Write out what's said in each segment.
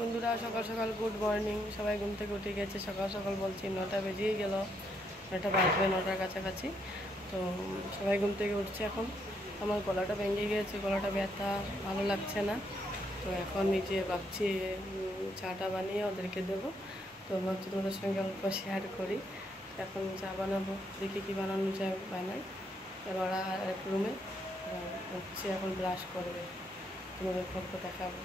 বন্ধুরা সকাল সকাল গুড মর্নিং। সবাই ঘুম থেকে উঠে গেছে। সকাল সকাল বলছি 9টা বেজেই গেল, 9টা বাজবে, 9টার কাছাকাছি। তো সবাই ঘুম থেকে উঠছে। এখন আমার গলাটা ভেঙে গিয়েছে, গলাটা ব্যথা, ভালো লাগছে না। তো এখন নিজে ভাবছি চাটা বানিয়ে ওদেরকে দেবো। তো ভাবছি তোমাদের সঙ্গে অল্প শেয়ার করি। এখন চা বানাবো, দেখি কী বানানো যায় বানাই। এবার এক রুমে হচ্ছে এখন ব্রাশ করবে, তোমাদের ফটো দেখাবো।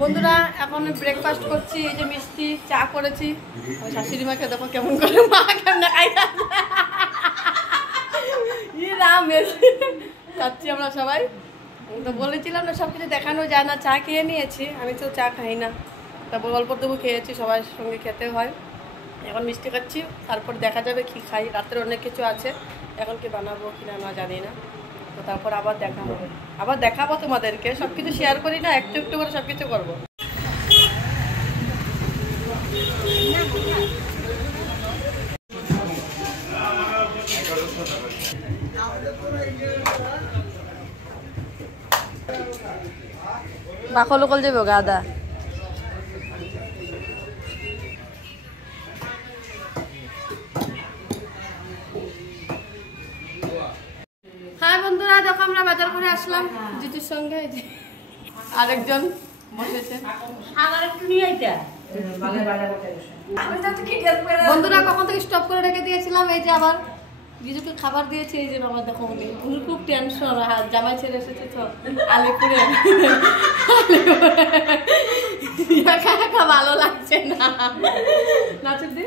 বন্ধুরা এখন ব্রেকফাস্ট করছি। এই যে মিষ্টি চা করেছি। ওই শাশুড়ি মাকে দেখো কেমন করে মা কেমন খাচ্ছি আমরা সবাই। তো বলেছিলাম না সব কিছু দেখানো যায় না। চা খেয়ে নিয়েছি, আমি তো চা খাই না, তারপর অল্প তবু খেয়েছি, সবার সঙ্গে খেতে হয়। এখন মিষ্টি খাচ্ছি, তারপর দেখা যাবে কি খাই। রাত্রে অনেক কিছু আছে, এখন কি বানাবো কিনা না জানি না। তো তারপর আবার দেখা হবে, আবার দেখাবো তোমাদেরকে। সব কিছু শেয়ার করি না, একটু একটু করে সব কিছু করবো। বাকল কল যাবে গাদা। হ্যাঁ বন্ধুরা দেখো আমরা বাজার করে আসলাম জিতুর সঙ্গে। আরেকজন বসেছে। বন্ধুরা কখন থেকে স্টপ করে রেখে দিয়েছিলাম। এই যে আবার জিজুকে খাবার দিয়েছি। এই যে বাবা দেখো উনি খুব টেনশন, জামাই ছেড়ে এসেছে তো আলিপুরে। একা একা ভালো লাগছে না। নাচুদি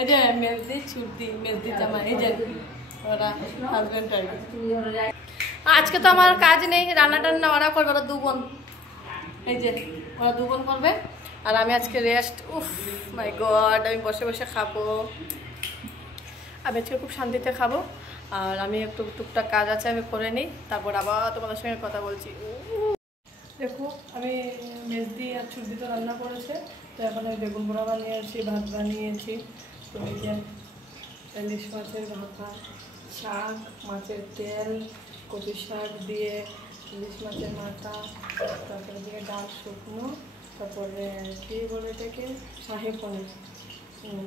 এই যে মেজদি ছুটি, মেজদি জামাই, এই যে ওরা হাজবেন্ড। আজকে তো আমার কাজ নেই, রান্না টান্না ওরা করবে, ওরা দু বোন। এই যে ওরা দু বোন করবে, আর আমি আজকে রেস্ট। উফ মাই গড, আমি বসে বসে খাবো। আমি আজকে খুব শান্তিতে খাবো। আর আমি একটু টুকটাক কাজ আছে, আমি করে নিই, তারপর আবার তোমাদের সঙ্গে কথা বলছি। দেখো আমি মেজদি আর ছুটি তো রান্না করেছে। তো এখন আমি বেগুন পোড়া বানিয়েছি, ভাত বানিয়েছি। তো এই যে ইলিশ মাছের ভাপা, শাক, মাছের তেল, কচু শাক দিয়ে ইলিশ মাছের মাথা, তারপরে দিয়ে ডাল শুকনো, তারপরে কী বলে এটাকে শাহি পনির,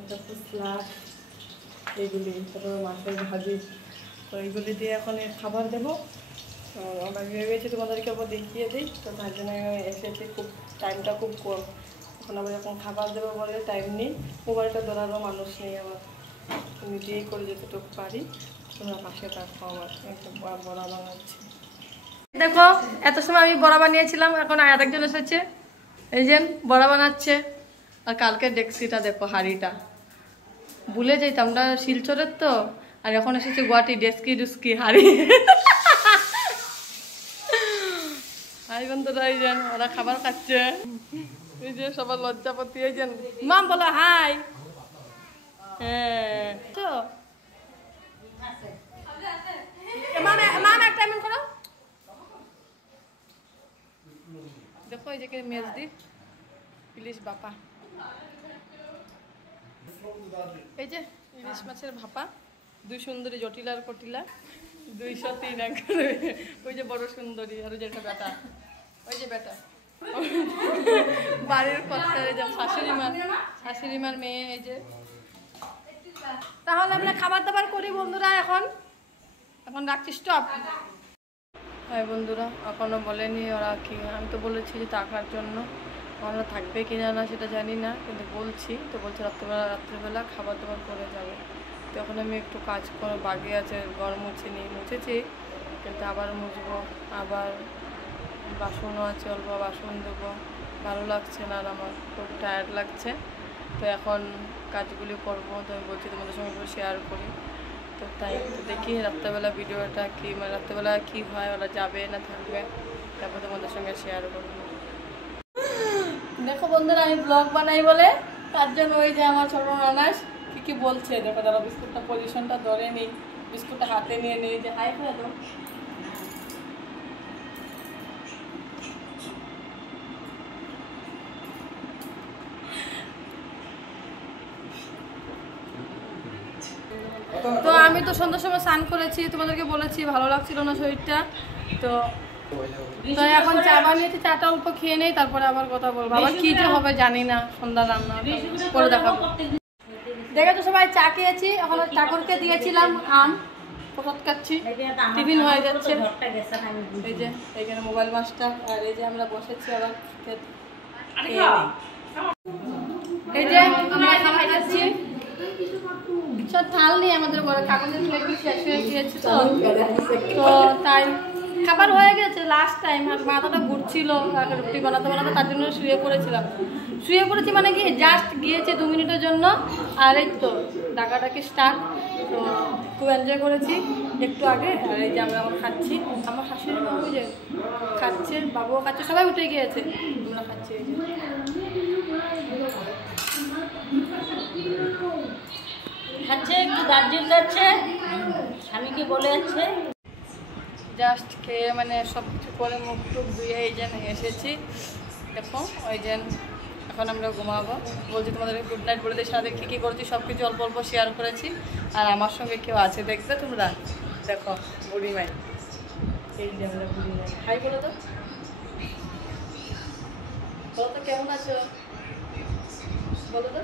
তারপর স্লাদ, এইগুলি, তারপরে মাছের ভাজি। তো এইগুলি দিয়ে এখন খাবার দেবো। তো আমরা ভেবেছি তোমাদেরকে আবার দেখিয়ে দিই। তো তার জন্য এসেছি, খুব টাইমটা খুব কম। এখন আবার যখন খাবার দেবো বলে টাইম নেই, মোবাইলটা ধরারও মানুষ নেই আমার। আমি দিয়েই করে যেতেটুকু পারি। তোমরা পাশে থাকো আমার। একটা বড়া বানাচ্ছি। দেখো এত সময় আমি বড়া বানিয়েছিলাম, এখন আরেকজন এসেছে, এই যে বড়া বানাচ্ছে। আর কালকে ডেক্সিটা দেখো, হাঁড়িটা ভুলে যেতাম, আমরা শিলচরের তো। আর এখন এসেছে গুয়াহাটি, ডেস্কি ডুস্কি হাঁড়ি। হাই বন্ধুরা, এই যে ওরা খাবার খাচ্ছে। এই যে সবার লজ্জাপতি। এই যে মাম বলো হাই। হ্যাঁ তো মাম একটা এমন করো। দেখো এই যে মেজদি ইলিশ বাপা, এই যে ইলিশ মাছের ভাপা, দুই সুন্দরী, জটিলা আর কটিলা, 203 একবারে। ওই যে বড় সুন্দরী, আর ওই যে একটা বেটা, ওই যে বেটা বাড়ির কর্তা, এই যে শাশুড়ি মার মেয়ে। এই যে তাহলে আমরা খাবার দাবার করি বন্ধুরা। এখন রাখছি, স্টপ। হ্যাঁ বন্ধুরা, এখনো বলেনি ওরা কি। আমি তো বলেছি যে টাকার জন্য, ওরা থাকবে কিনা না সেটা জানি না, কিন্তু বলছি তো। বলছে রাত্রেবেলা খাবার দাবার করে যাবে। তো এখন আমি একটু কাজ করে, বাকি আছে, ঘর মুছেছি, কিন্তু আবার মুছবো। আবার বাসনও আছে, অল্প বাসন দেবো। ভালো লাগছে না আর আমার, খুব টায়ার্ড লাগছে। তো এখন কাজগুলি করবো। তো আমি বলছি তোমাদের সঙ্গে একটু শেয়ার করি। তো তাই তো দেখি রাত্রেবেলা ভিডিওটা কি, মানে রাত্রেবেলা কী হয়, ওরা যাবে না থাকবে, তারপর তোমাদের সঙ্গে শেয়ার করবো। দেখো বন্ধুরা, আমি ব্লগ বানাই বলে তার জন্য ওই যে আমার ছোট নানাস কি বলছে দেখো। তারা বিস্কুটটা পজিশনটা ধরে নিই, বিস্কুটটা হাতে নিয়ে নিই। যে হাই করে দাও। তো আমি তো সন্ধ্যার সময় স্নান করেছি, তোমাদেরকে বলেছি ভালো লাগছিল না শরীরটা। তো তো এখন চা বানিয়েছি, চাটা অল্প খেয়ে নেই, তারপরে আবার কথা বলবো। আবার কি যে হবে জানি না, সন্ধ্যা রান্না করে দেখাবো। দেখেছো সবাই, চা খেয়েছি, এখন চাকরকে দিয়েছিলাম আম, প্রসাদ খাচ্ছি, টিফিন হয়ে যাচ্ছে। এই যে এইখানে মোবাইল মাছটা, আর এই যে আমরা বসেছি আবার এই যে আমরা খাবার খাচ্ছি। সব থাল নেই আমাদের ঘরে, কাগজের প্লেট শেষ হয়ে গিয়েছে তো তাই খাবার হয়ে গেছে লাস্ট টাইম। আর মাথাটা ঘুরছিল রুটি বানাতে বানাতে, তার জন্য শুয়ে পড়েছি মানে কি জাস্ট গিয়েছে 2 মিনিটের জন্য। আর এই তো ডাকাডাকি স্টার্ট, তো খুব এনজয় করেছি একটু আগে। আর এই যে আমরা এখন খাচ্ছি, আমার শাশুড়ি বাবু যে খাচ্ছে, বাবুও খাচ্ছে, সবাই উঠে গিয়েছে, আমরা খাচ্ছি। এই যে খাচ্ছে, একটু দার্জিল যাচ্ছে, স্বামীকে বলে যাচ্ছে। জাস্ট খেয়ে মানে সব কিছু করে মুখ টুক ধুয়ে এই যে এসেছি। দেখো ওই যে এখন আমরা ঘুমাবো। বলছি তোমাদেরকে গুড নাইট বলে দিই, সাথে কী কী করেছি সব কিছু অল্প অল্প শেয়ার করেছি। আর আমার সঙ্গে কেউ আছে দেখবে তোমরা, দেখো বুড়িমাই, এই যে আমরা বুড়িমাই। হাই বলো তো, বলো তো কেমন আছো, বলো তো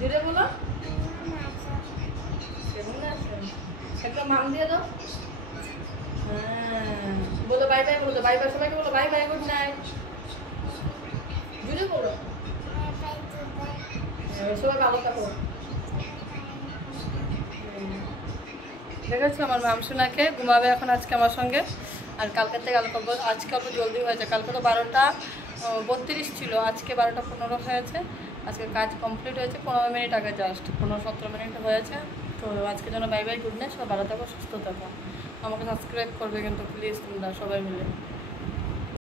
ধীরে বলো, কেমন আছো, একটা মাম দিয়ে দাও। হ্যাঁ বলো বাই বাই, বলো তো বাই বাই, সবাইকে বলো বাই বাই, গুড নাইট, জুড়ে বলো, সবাই ভালো থাকো। দেখেছো আমার মামসোনাকে ঘুমাবে এখন আজকে আমার সঙ্গে। আর কালকের থেকে আলো করবো, আজকে অল্প জলদি হয়েছে, কালকে তো 12:32 ছিল, আজকে 12:15 হয়েছে। আজকে কাজ কমপ্লিট হয়েছে 15 মিনিট আগে, জাস্ট 15-17 মিনিট হয়েছে। তো আজকের জন্য বাই বাই, গুড নাইট, সবাই ভালো থাকো, সুস্থ থাকো। আমাকে সাবস্ক্রাইব করবে কিন্তু প্লিজ তোমরা সবাই মিলে।